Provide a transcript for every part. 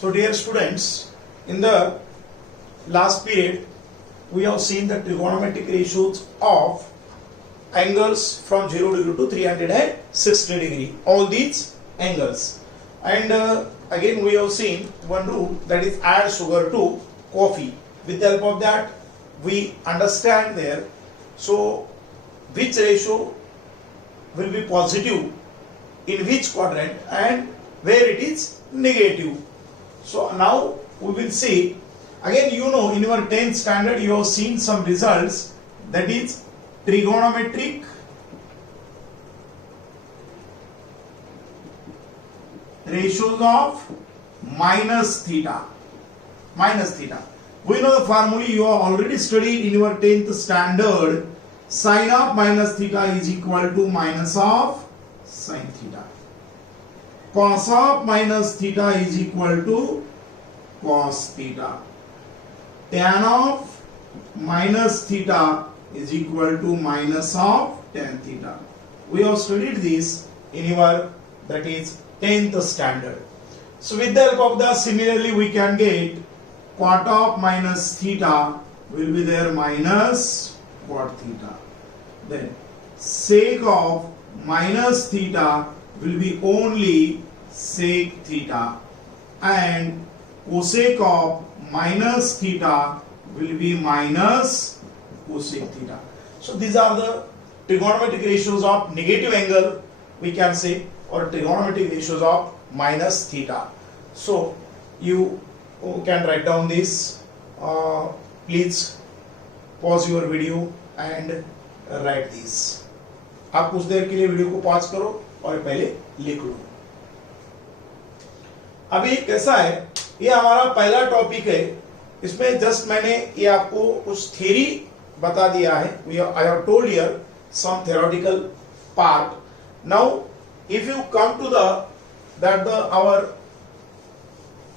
So dear students, in the last period we have seen the trigonometric ratios of angles from 0 degree to 360 degree, all these angles. And again we have seen one rule, that is add sugar to coffee. With the help of that we understand there, so which ratio will be positive in which quadrant and where it is negative. So now we will see, again you know in your 10th standard you have seen some results, that is trigonometric ratios of minus theta. We know the formula, you have already studied in your 10th standard. Sine of minus theta is equal to minus of sine theta. Cos of minus theta is equal to cos theta. Tan of minus theta is equal to minus of tan theta. We have studied this in your, that is 10th standard. So with the help of the, similarly we can get cot of minus theta will be there minus cot theta. Then sec of minus theta will be only sec theta, and cosec of minus theta will be minus cosec theta. So these are the trigonometric ratios of negative angle, we can say, or trigonometric ratios of minus theta. So you can write down this. Please pause your video and write this. आप कुछ देर के लिए video को pause करो और पहले लिख लो. अभी कैसा है, ये हमारा पहला टॉपिक है. इसमें जस्ट मैंने ये आपको कुछ थ्योरी बता दिया है. I have told here some theoretical part. Now if you come to our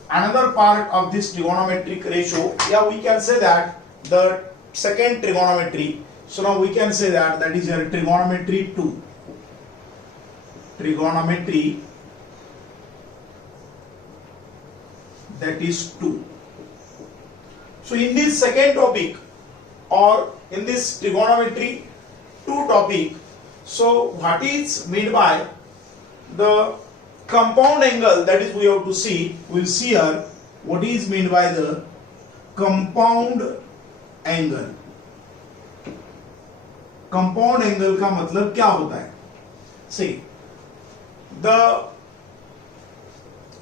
another part of this trigonometric ratio, yeah, we can say that the second trigonometry. So now we can say that is your trigonometry 2. Trigonometry, that is 2. So in this second topic, or in this trigonometry 2 topic, so what is meant by the compound angle, that is we have to see, we'll see here what is meant by the compound angle. Compound angle का मतलब क्या होता है? See the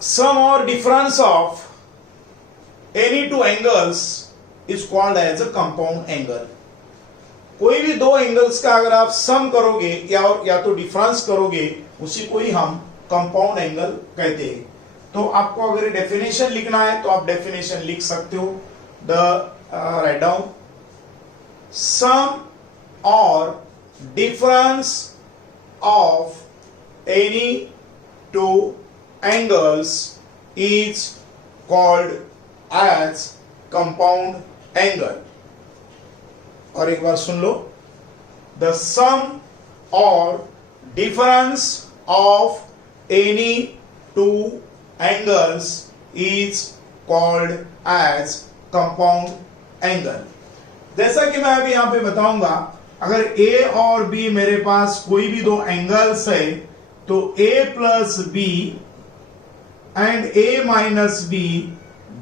sum और difference of any two angles is called as a compound angle. कोई भी दो angles का अगर आप सम करोगे या तो डिफरेंस करोगे, उसी को ही हम कंपाउंड एंगल कहते हैं. तो आपको अगर डेफिनेशन लिखना है तो आप डेफिनेशन लिख सकते हो. The write down sum or difference of any two angles is called as compound angle. और एक बार सुन लो, the sum or difference of any two angles is called as compound angle. जैसा कि मैं अभी यहां पे बताऊंगा, अगर A और B मेरे पास कोई भी दो एंगल्स है, तो A plus B and A minus B,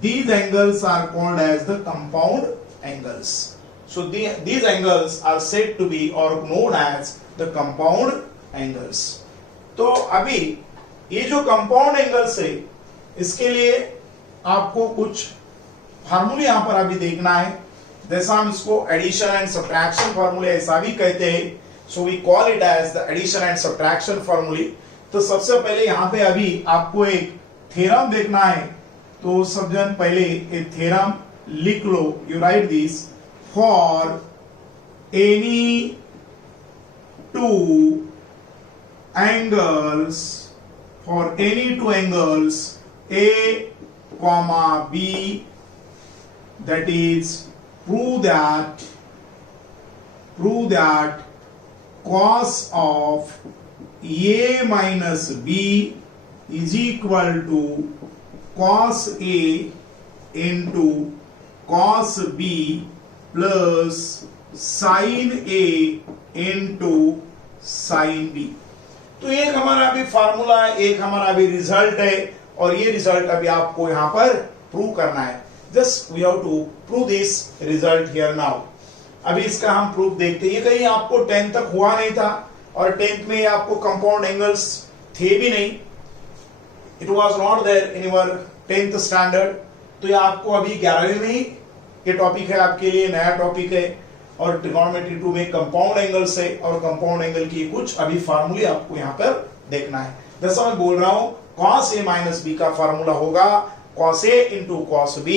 these angles are called as the compound angles. So these angles are said to be or known as the compound angles. तो अभी ये जो compound angles है, इसके लिए आपको कुछ फार्मूले यहां पर अभी देखना है. जैसा हम इसको एडिशन एंड सब्ट्रैक्शन फार्मूले ऐसा भी कहते हैं. So we call it as the addition and subtraction formulae. तो सबसे पहले यहाँ पे अभी आपको एक थ्योरम देखना है, तो सब जन पहले एक थ्योरम लिख लो. You write this, for any two angles A, B, that is prove that cos of A minus B is equal to cos A into cos B plus sin A into sin B। तो एक हमारा अभी formula है, एक हमारा अभी result है, और ये रिजल्ट अभी आपको यहां पर प्रूव करना है। Just we have to prove this result here now. अभी इसका हम प्रूफ देखते हैं। ये कहीं आपको 10th तक हुआ नहीं था, और 10th में आपको कंपाउंड एंगल्स थे भी नहीं, it was not there in your 10th standard. तो ये आपको अभी 11वीं में ही ये टॉपिक है, आपके लिए नया टॉपिक है, और ट्रिगोनोमेट्री 2 में कंपाउंड एंगल्स है, और कंपाउंड एंगल की कुछ अभी फार्मूले आपको यहाँ पर देखना है। जैसा मैं बोल रहा हूं, cos A माइनस बी का फार्मूला होगा cos A into cos B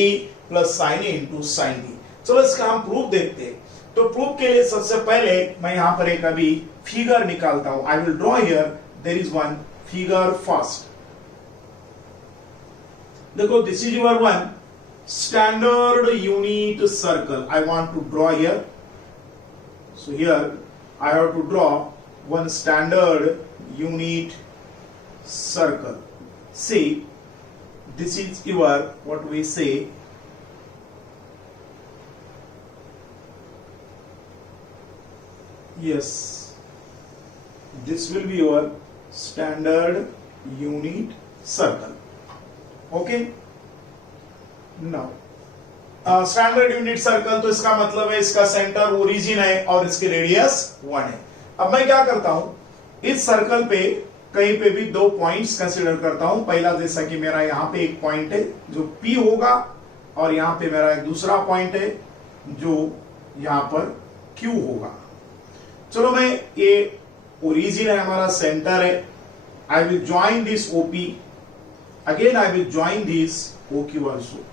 plus sin A into sin B। चलो इसका हम प्रूफ देखते हैं। तो प्रूफ के लिए सबसे पहले मैं यहां पर एक अभी फिगर निकालता हूं। I will draw here, there is one figure first. देखो, this is your one standard unit circle I want to draw here. So here I have to draw one standard unit circle. See, this is your, what we say, yes, this will be your standard unit circle. Okay? Now standard unit circle, तो इसका मतलब है इसका centre origin है और इसकी radius 1 है। अब मैं क्या करता हूं, इस सर्कल पे कहीं पे भी 2 पॉइंट्स कंसीडर करता हूं। पहला, जैसा कि मेरा यहां पे एक पॉइंट है जो P होगा, और यहां पे मेरा एक दूसरा पॉइंट है जो यहां पर Q होगा। चलो, मैं ये ओरिजिन है, हमारा सेंटर है। I will join this OP, again I will join this OQ also.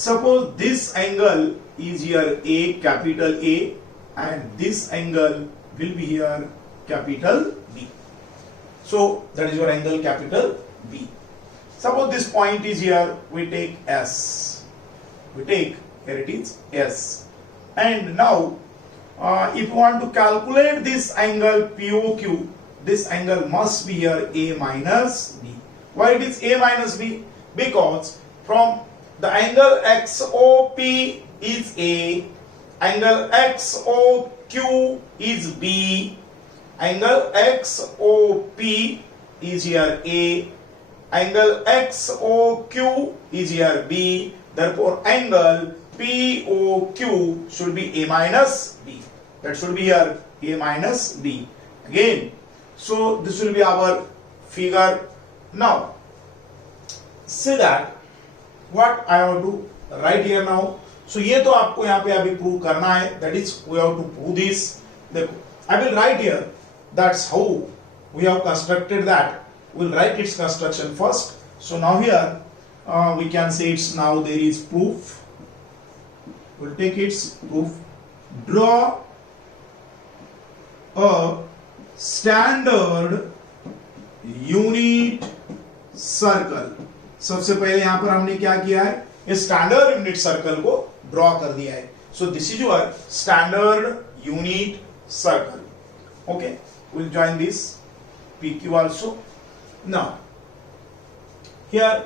Suppose this angle is here A, capital A, and this angle will be here capital B. So that is your angle capital B. Suppose this point is here, we take S. We take, here it is S. And now, if you want to calculate this angle POQ, this angle must be here A minus B. Why it is A minus B? Because from the angle XOP is A, angle XOQ is B, angle XOP is here A, angle XOQ is here B, therefore angle POQ should be A minus B. That should be here A minus B. Again, so this will be our figure. Now, see that what I have to write here now. So ये तो आपको यहाँ पे अभी prove करना है, that is we have to prove this. देखो, I will write here, that's how we have constructed that. We'll write its construction first. So now here we can say it's now there is proof. We'll take its proof. Draw a standard unit circle. सबसे पहले यहां पर हमने क्या किया है, इस standard unit circle को ड्रॉ कर दिया है। So this is your standard unit circle. Okay, will join this PQ also. Now, here,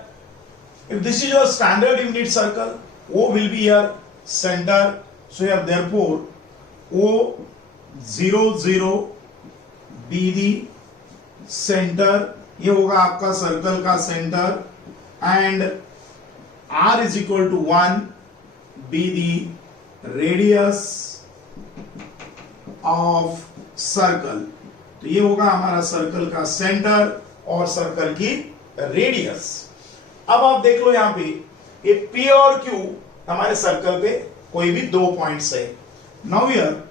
if this is your standard unit circle, O will be your center. So here, therefore, O00 be the center. ये होगा आपका circle का centre, and R is equal to 1 be the radius of circle. तो ये होगा हमारा circle का centre और सर्कल की रेडियस। अब आप देख लो यहां पे ये P और Q हमारे सर्कल पे कोई भी 2 पॉइंट्स है। Now here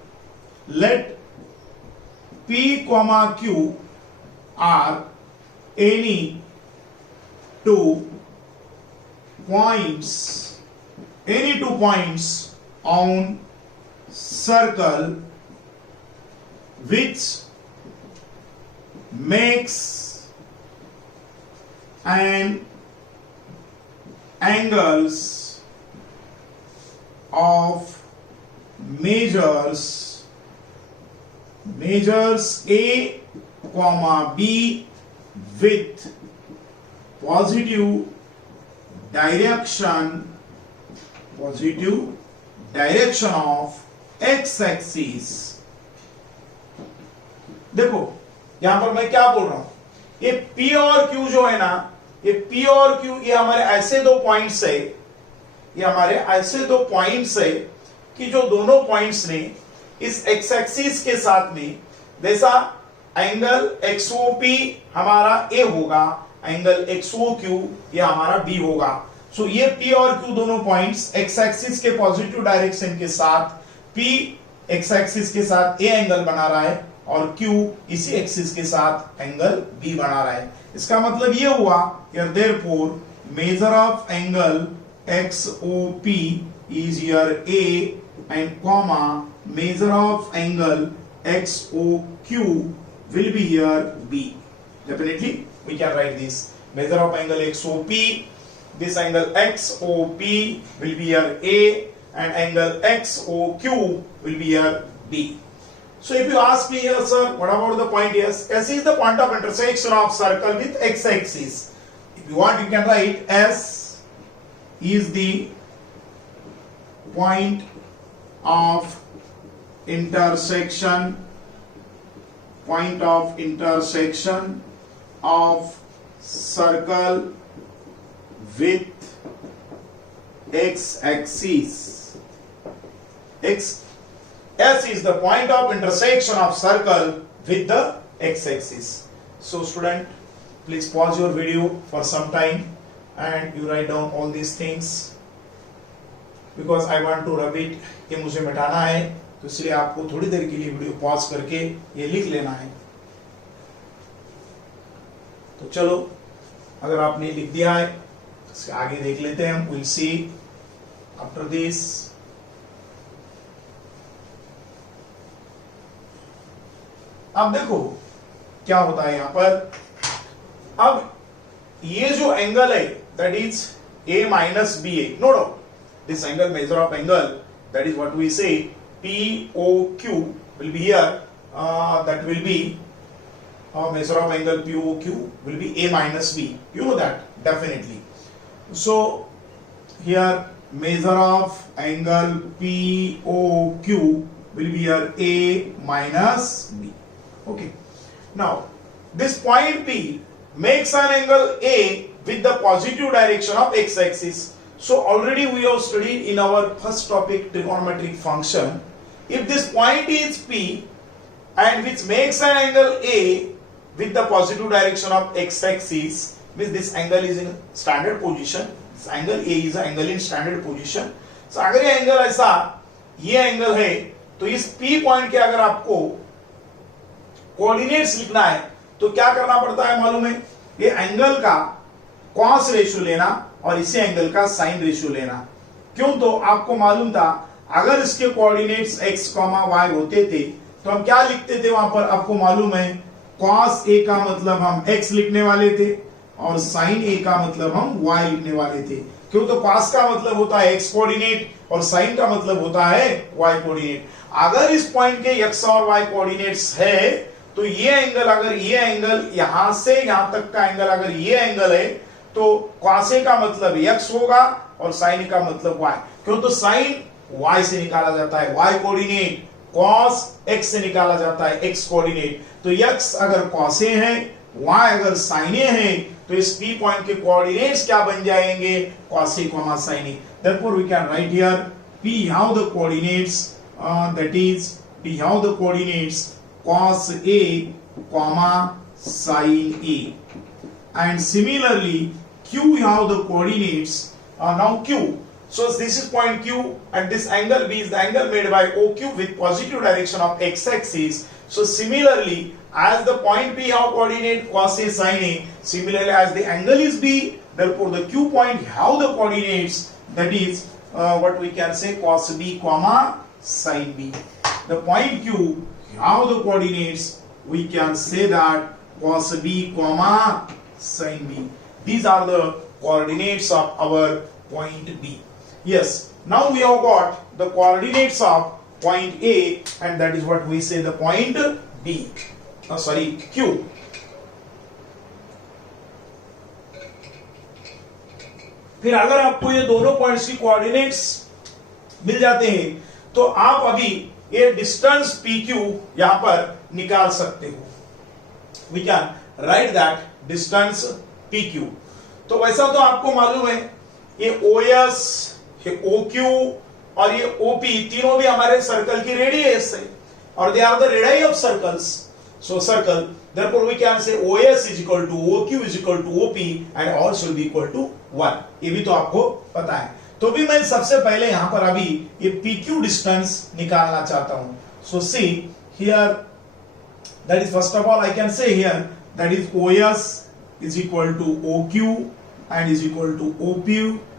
let P, Q are any 2 points on circle which makes an angles of measures A, B with positive direction, positive direction of x axis। देखो यहां पर मैं क्या बोल रहा हूं, ये P और Q जो है ना, ये P और Q ये हमारे ऐसे दो पॉइंट्स है, ये हमारे ऐसे दो पॉइंट्स है कि जो दोनों पॉइंट्स ने इस एक्स एक्सिस के साथ में, जैसा एंगल XOP हमारा A होगा, एंगल XOQ ये हमारा B होगा। सो ये P और Q दोनों पॉइंट्स एक्स एक्सिस के पॉजिटिव डायरेक्शन के साथ P एक्स एक्सिस के साथ A एंगल बना रहा है और Q इसी एक्सिस के साथ एंगल B बना रहा है। इसका मतलब ये हुआ therefore measure of angle XOP is here A and comma measure of angle XOQ will be here B। Definitely we can write this measure of angle XOP, this angle XOP will be here A and angle XOQ will be here B। So if you ask me here, sir, what about the point here? S is the point of intersection of circle with x-axis. If you want, you can write S is the point of intersection of circle with x-axis. S is the point of intersection of circle with the x-axis. So student, please pause your video for some time and you write down all these things because I want to rub it। ये मुझे मिटाना है तो इसलिए आपको थोड़ी देर के लिए वीडियो पॉज करके ये लिख लेना है। तो चलो, अगर आपने लिख दिया है तो इसके आगे देख लेते हैं हम। Will C after this. अब देखो क्या होता है यहां पर। अब ये जो एंगल है that is A minus BA, no doubt this angle, measure of angle, that is what we say POQ will be here, that will be measure of angle POQ will be A minus B, you know that definitely। So here measure of angle POQ will be here A minus B। Okay, now this point P makes an angle A with the positive direction of x-axis। So already we have studied in our first topic trigonometric function, if this point is P and which makes an angle A with the positive direction of x-axis, means this angle is in standard position, this angle A is an angle in standard position। So अगर ये angle ऐसा, ये angle है, तो इस P point के अगर आपको कोऑर्डिनेट्स लिखना है तो क्या करना पड़ता है मालूम है? ये एंगल का कॉस रेशियो लेना और इसी एंगल का साइन रेशियो लेना। क्यों? तो आपको मालूम था अगर इसके कोऑर्डिनेट्स x, y होते थे तो हम क्या लिखते थे वहां पर, आपको मालूम है cos A का मतलब हम x लिखने वाले थे और sin A का मतलब हम y लिखने वाले थे। क्यों? तो cos का मतलब होता है x कोऑर्डिनेट और sin का मतलब होता है y कोऑर्डिनेट। अगर इस पॉइंट के x और y कोऑर्डिनेट्स है तो ये एंगल, अगर ये एंगल यहां से यहां तक का एंगल अगर ये एंगल है तो cos A का मतलब x होगा और sin का मतलब y। क्यों? तो sin y से निकाला जाता है y कोऑर्डिनेट, cos x से निकाला जाता है x कोऑर्डिनेट। तो x अगर cos A है, y अगर sin A है, तो इस P पॉइंट के कोऑर्डिनेट्स क्या बन जाएंगे? cos A, sin A। Therefore we can write here P have the coordinates, that is P have the coordinates cos A, sin A, and similarly Q have the coordinates, now Q, so this is point Q and this angle B is the angle made by OQ with positive direction of x-axis। So similarly as the point P have coordinate cos A, sin A, similarly as the angle is B, therefore the Q point have the coordinates, that is what we can say cos B, sin B। The point Q have the coordinates, we can say that cos B, sin B। These are the coordinates of our point B। Yes, now we have got the coordinates of point A and that is what we say the point B, Q। फिर अगर आपको ये दोनों points की coordinates मिल जाते हैं तो आप अभी ये डिस्टेंस PQ यहां पर निकाल सकते हो। We can write that distance PQ। तो वैसा तो आपको मालूम है ये OS, ये OQ और ये OP तीनों भी हमारे सर्कल की रेडियस है और they are the radius of circles. So circle therefore we can say OS is equal to OQ is equal to OP and all should be equal to 1। ये भी तो आपको पता है। तो भी मैं सबसे पहले यहां पर अभी ये PQ डिस्टेंस निकालना चाहता हूं। So see here that is first of all I can say here that is OS is equal to OQ and is equal to OP,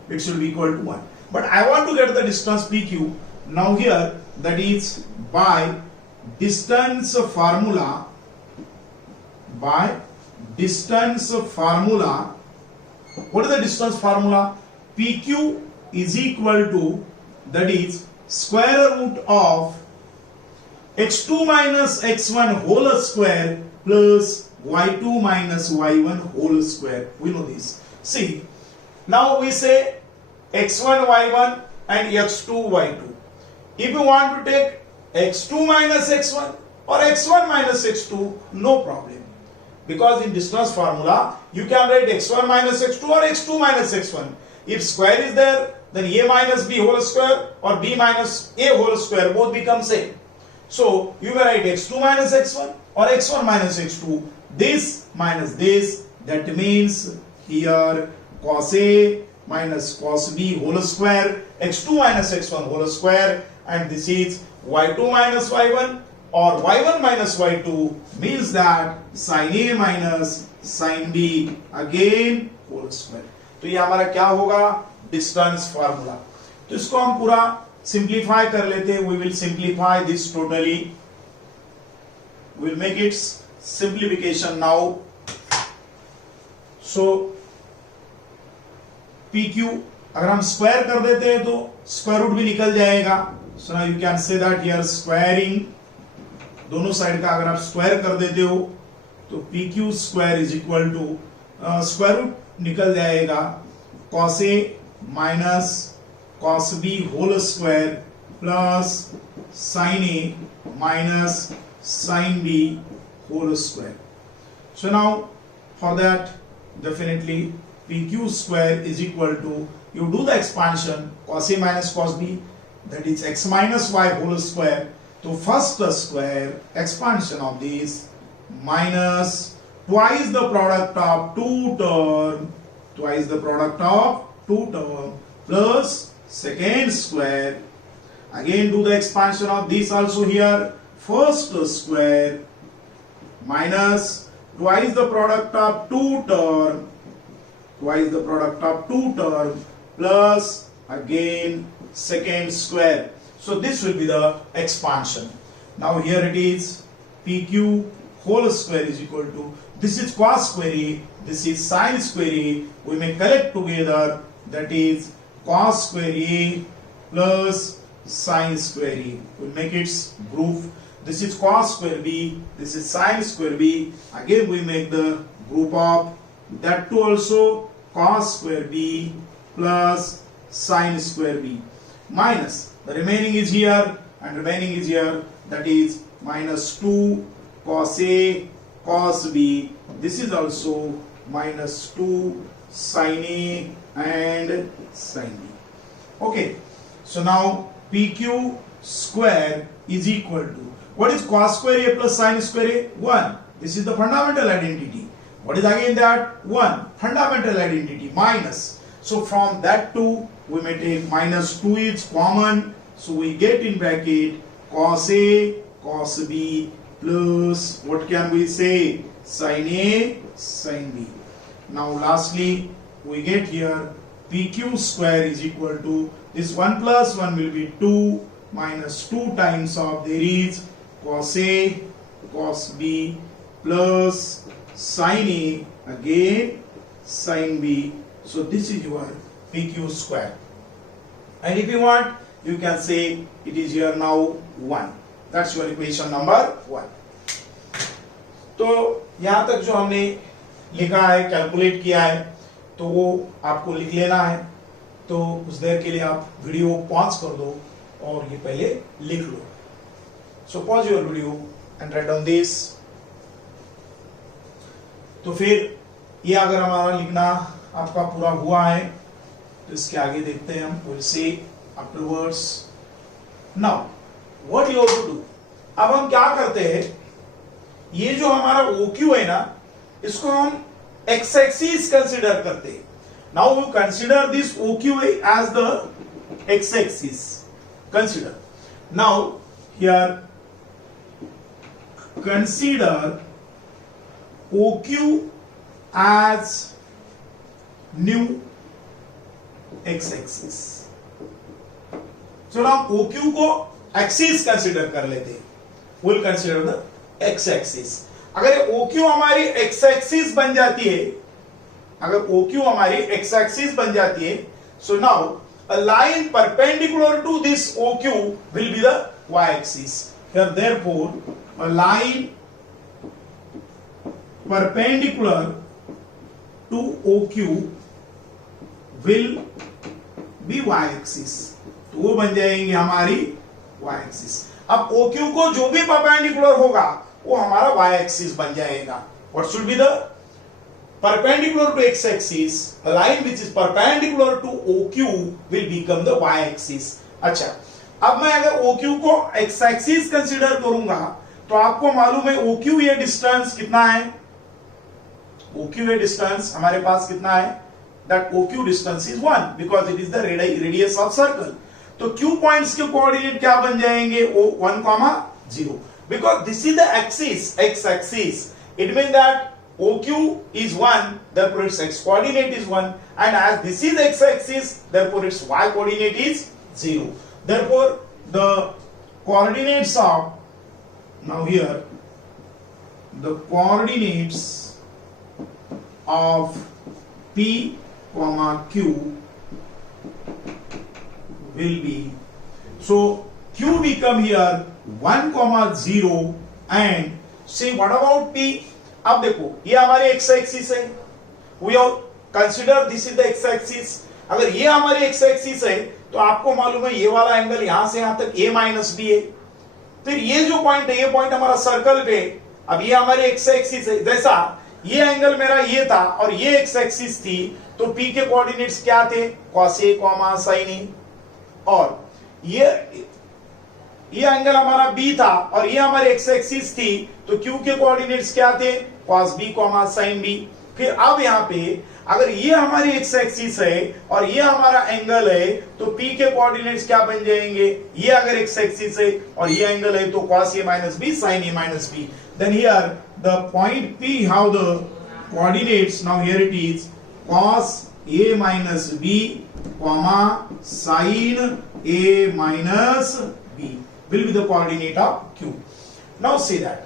it should be equal to 1, but I want to get the distance PQ. Now here that is by distance formula, by distance formula, what is the distance formula? PQ is equal to that is square root of x2 minus x1 whole square plus y2 minus y1 whole square. We know this. See, now we say x1 y1 and x2 y2. If you want to take x2 minus x1 or x1 minus x2, no problem, because in distance formula you can write x1 minus x2 or x2 minus x1. If square is there, then a minus b whole square or b minus a whole square both become same. So you may write x2 minus x1 or x1 minus x2, this minus this, that means here cos a minus cos b whole square, x2 minus x1 whole square, and this is y2 minus y1 or y1 minus y2, means that sin a minus sin b again whole square। तो ये हमारा क्या होगा? Distance formula. तो इसको हम पूरा simplify कर लेते हैं। We will simplify this totally, we will make its simplification now. So PQ अगर हम स्क्वायर कर देते हैं तो स्क्वायर रूट भी निकल जाएगा। So now you can say that here squaring, दोनों साइड का अगर आप स्क्वायर कर देते हो तो PQ square is equal to square root निकल जाएगा cos A minus cos B whole square plus sin A minus sin B whole square. So now for that definitely PQ square is equal to, you do the expansion cos A minus cos B, that is x minus y whole square. So first square expansion of this minus twice the product of two term, twice the product of two term plus second square, again do the expansion of this also here, first square minus twice the product of two term, twice the product of two term plus again second square. So this will be the expansion. Now here it is PQ whole square is equal to, this is cos square A, this is sin square A, we may collect together, that is cos square A plus sin square A. We will make its group. This is cos square B, this is sin square B. Again we make the group of that too also cos square B plus sin square B, minus the remaining is here and remaining is here, that is minus 2 cos A cos B. This is also minus 2 sin A and sin B. Okay, so now PQ square is equal to, what is cos square A plus sin square A? 1. This is the fundamental identity. What is again that? 1. Fundamental identity minus. So from that 2 we may take minus 2 is common. So we get in bracket cos A cos B plus, what can we say, sin A sin B. Now lastly we get here PQ square is equal to, this 1 plus 1 will be 2 minus 2 times of, there is cos A cos B plus sin A again sin B. So this is your PQ square, and if you want you can say it is here now 1. That's your equation number 1. तो यहां तक जो हमने लिखा है, calculate किया है, तो वो आपको लिख लेना है। तो उस देर के लिए आप वीडियो पॉज कर दो और ये पहले लिख लो। So pause your video and write down this. तो फिर ये अगर हमारा लिखना आपका पूरा हुआ है तो इसके आगे देखते हैं हम। Will see afterwards. Now what you have to do. अब हम क्या करते हैं, ये जो हमारा OQ है ना, इसको हम एक्स एक्सिस कंसिडर करते हैं। Now you consider this OQ as the x axis. Consider now here consider OQ as new x axis. चलो हम OQ को एक्सिस कंसिडर कर लेते हैं। Will consider the x axis. अगर OQ हमारी एक्स एक्सिस बन जाती है, अगर OQ हमारी एक्स एक्सिस बन जाती है, so now a line perpendicular to this OQ will be the y axis. Here therefore a line perpendicular to OQ will be y axis. तो वो बन जाएंगे हमारी y axis. अब OQ को जो भी परपेंडिकुलर होगा वो हमारा y axis बन जाएगा. What should be the perpendicular to x axis? A line which is perpendicular to OQ will become the y axis. अच्छा, अब मैं अगर OQ को x axis कंसीडर करूंगा तो आपको मालूम है OQ ये डिस्टेंस कितना है? OQ ये डिस्टेंस हमारे पास कितना है? That OQ distance is 1 because it is the radius of circle. तो Q पॉइंट्स के कोऑर्डिनेट क्या बन जाएंगे? 1, 0. Because this is the axis, x axis. It means that OQ is 1, therefore its x coordinate is 1, and as this is x axis, therefore its y coordinate is 0. Therefore, the coordinates of, now here, the coordinates of P, Q will be, so Q become here 1, 0, and say what about P? अब देखो ये हमारी x axis है, we have consider this is the x axis. अगर ये हमारी x axis है तो आपको मालूम है ये वाला एंगल यहां से यहां तक a माइनस बी है। फिर ये जो पॉइंट है, ये पॉइंट हमारा सर्कल पे, अब ये हमारी x एक्सिस है। जैसा ये एंगल मेरा ये था और ये x एक्सिस थी, तो P के कोऑर्डिनेट्स क्या थे? cos A, sin A। और ये एंगल हमारा B था और ये हमारी x एक्सिस थी, तो Q के कोऑर्डिनेट्स क्या थे? cos B, sin B। फिर अब यहाँ पे अगर ये हमारी x एक्सिस है और ये हमारा एंगल है, तो P के कोऑर्डिनेट्स क्या बन जाएंगे? ये अगर x एक्सिस है और ये एंगल है, तो cos A minus B, sin A minus B। Then here the point P have the coordinates. Now here it is cos A minus B, sin A minus B will be the coordinate of Q. Now see that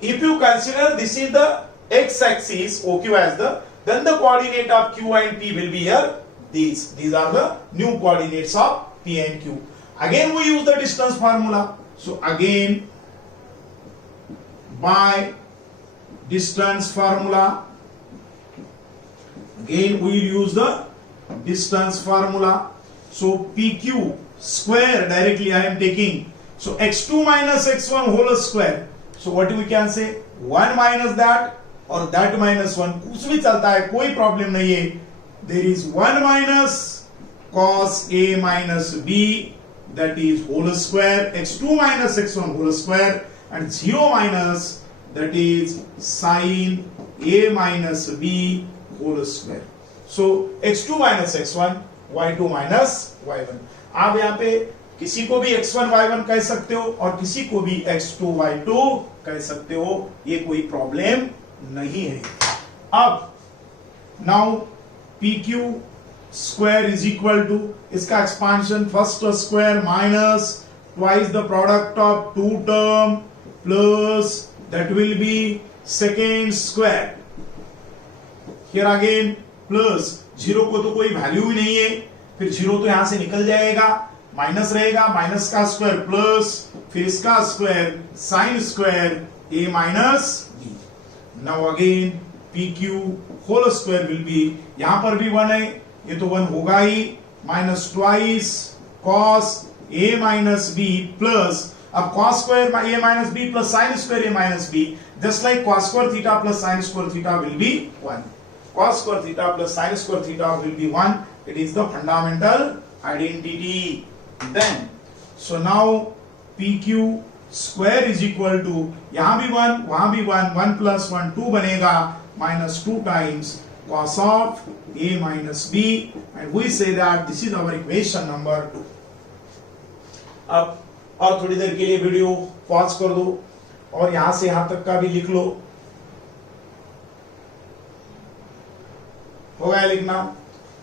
if you consider this is the x axis OQ as then the coordinate of Q and P will be here. These are the new coordinates of P and Q. Again we use the distance formula. So again by distance formula, again we use the distance formula. So PQ square directly I am taking. So x2 minus x1 whole square. So what we can say? 1 minus that or that minus 1, कुछ भी चलता है, कोई problem नहीं है। There is 1 minus cos A minus B, that is whole square, x2 minus x1 whole square, and 0 minus, that is sin A minus B whole square. So x2 minus x1, y2 minus y1. आप यहाँ पे किसी को भी x1 y1 कह सकते हो और किसी को भी x2 y2 कह सकते हो, ये कोई प्रॉब्लम नहीं है। अब now PQ square is equal to, इसका expansion first square minus twice the product of two term plus that will be second square. Here again plus, zero को तो कोई वैल्यू ही नहीं है, फिर जीरो तो यहां से निकल जाएगा, माइनस रहेगा, माइनस का स्क्वायर प्लस, फिर इसका square sine square A minus B। Now again P Q whole square will be, यहां पर भी 1 है, ये तो 1 होगा ही, minus twice cos A minus B plus, अब cos square A minus B plus sine square A minus B, just like cos square theta plus sine square theta will be 1. Cos square theta plus sin square theta will be 1. It is the fundamental identity. Then, so now PQ square is equal to, यहां भी 1, वहां भी 1, 1 plus 1 2 बनेगा, minus 2 times cos of A minus B, and we say that this is our equation number 2. अब और थोड़ी देर के लिए वीडियो पॉज कर दो और यहां से यहां तक का भी लिख लो, हो गया लिखना.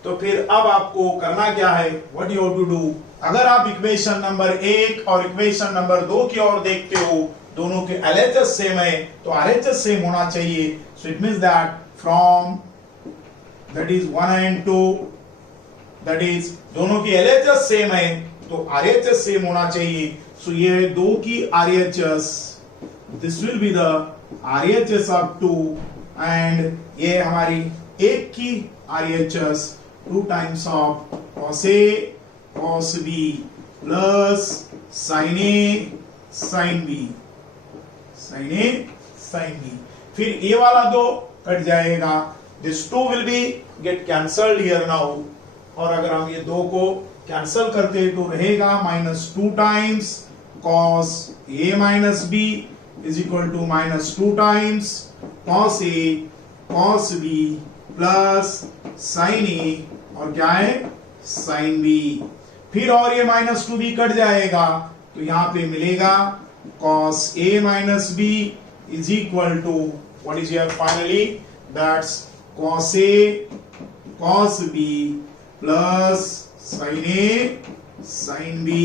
तो फिर अब आपको करना क्या है, what you have to do, अगर आप इक्वेशन नंबर 1 और इक्वेशन नंबर 2 की ओर देखते हो, दोनों के LHS सेम है तो RHS सेम होना चाहिए. So it means that from that is 1 and 2, that is दोनों की LHS सेम है तो RHS सेम होना चाहिए. सो ये 2 की RHS, this will be the RHS of 2, and ये हमारी एक की RHS 2 times of cos A cos B plus sin A sin B, sin A sin B. फिर ये वाला 2 कट जाएगा, this 2 will be get cancelled here now, और अगर हम ये 2 को कैंसल करते तो रहेगा minus 2 times cos A minus B is equal to minus 2 times cos A cos B plus sine A और क्या है साइन बी. फिर और ये माइनस 2 भी कट जाएगा तो यहां पे मिलेगा cos A minus B is equal to what is here finally, that's cos A cos B plus sin A sin B.